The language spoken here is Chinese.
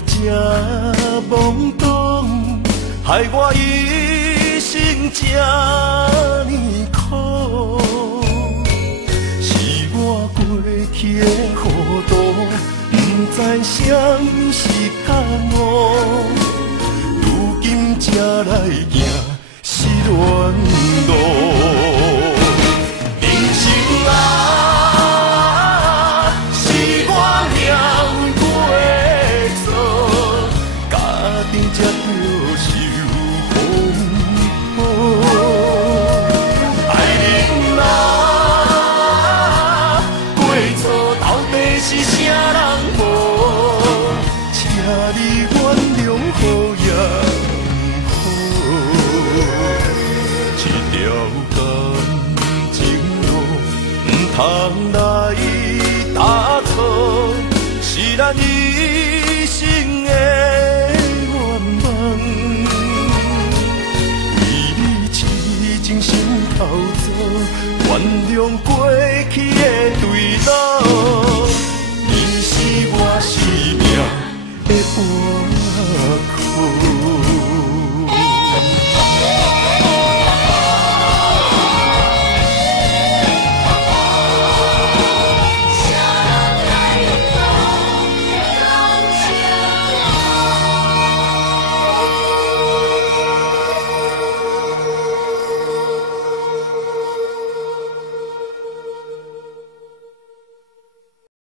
这懵懂，害我一生这呢苦。是我过去的糊涂，不知啥物是感悟，如今才来行失恋路。人生啊，是我念过错，家己才着受风雨。爱人啊，过错到底是啥人无？请你原谅好也不好，这条感情路不通来打错，是咱一生的愿望。为你痴情心头做，原谅过去的对